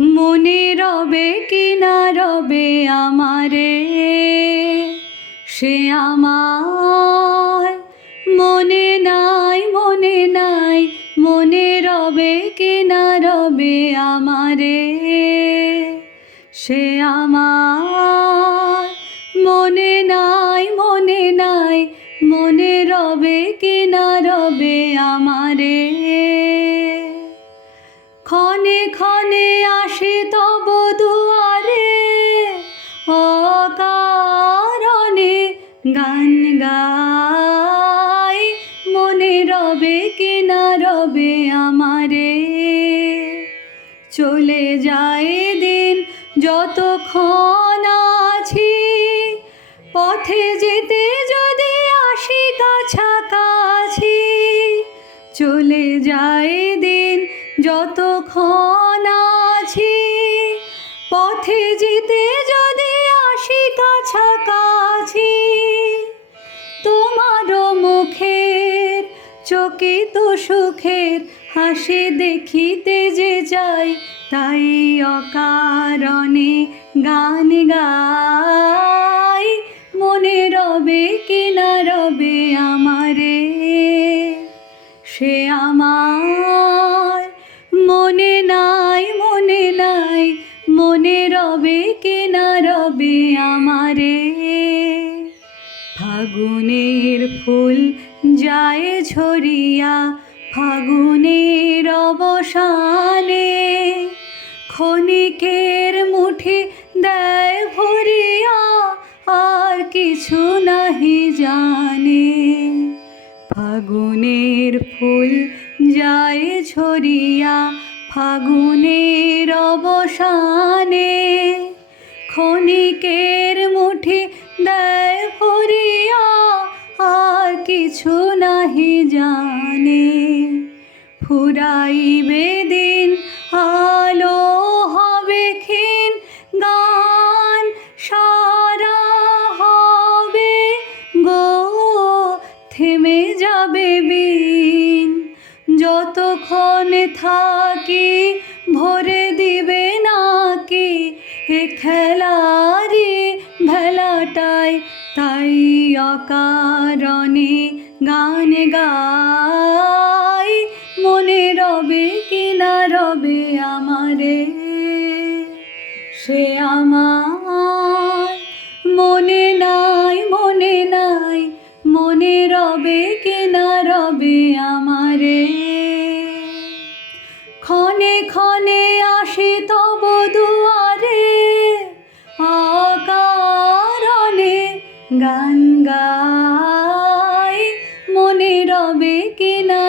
মনে রবে কি না রবে আমারে, সে আমার মনে নাই, মনে নাই। মনে রবে কি না রবে আমারে, সে আমার মনে নাই, মনে নাই। মনে রবে কি না রবে আমারে। ক্ষণে ক্ষণে আসে তব দুয়ারে, অকারণে গান গাই। মনে রবে কি না রবে আমারে। চলে যায় দিন যতক্ষণ আছি, পথে যেতে যদি আসি কাছাকাছি। চলে যায় দিন যতক্ষণ আছি, পথে যেতে যদি আসি কাছাকাছি। তোমারও মুখের চকিত সুখের হাসি দেখিতে যে চাই, তাই অকারণে গান গাই। মনে রবে কি না রবে আমারে, সে আমার মনে নাই, মনে নাই। মনে রবে কি না রবে আমারে। ফাগুনের ফুল যায় ঝরিয়া ফাগুনের অবসানে, ক্ষণিকের মুঠি দেয় ভরিয়া আর কিছু নাহি জানে। ফাগুনের ফুল যায় ঝরিয়া ফাগুনের অবসানে, ক্ষণিকের মুঠি দেয় ভরিয়া আর কিছু নাহি জানে। ফুরাইবে দিন আলো হবে ক্ষীণ, গান সারা হবে গো থেমে যাবে বিন। যতক্ষণ থাকি ভরে দিবে নাকি এ খেলারি ভেলাটায়, তাই অকারণে গান গাই। মনে রবে কি না রবে আমারে, সে আমার মনে নাই, মনে নাই। মনে রবে কি না রবে আমারে। ক্ষণে ক্ষণে আসে তব দুয়ারে, অকারণে গান গাই। মনে রবে কি না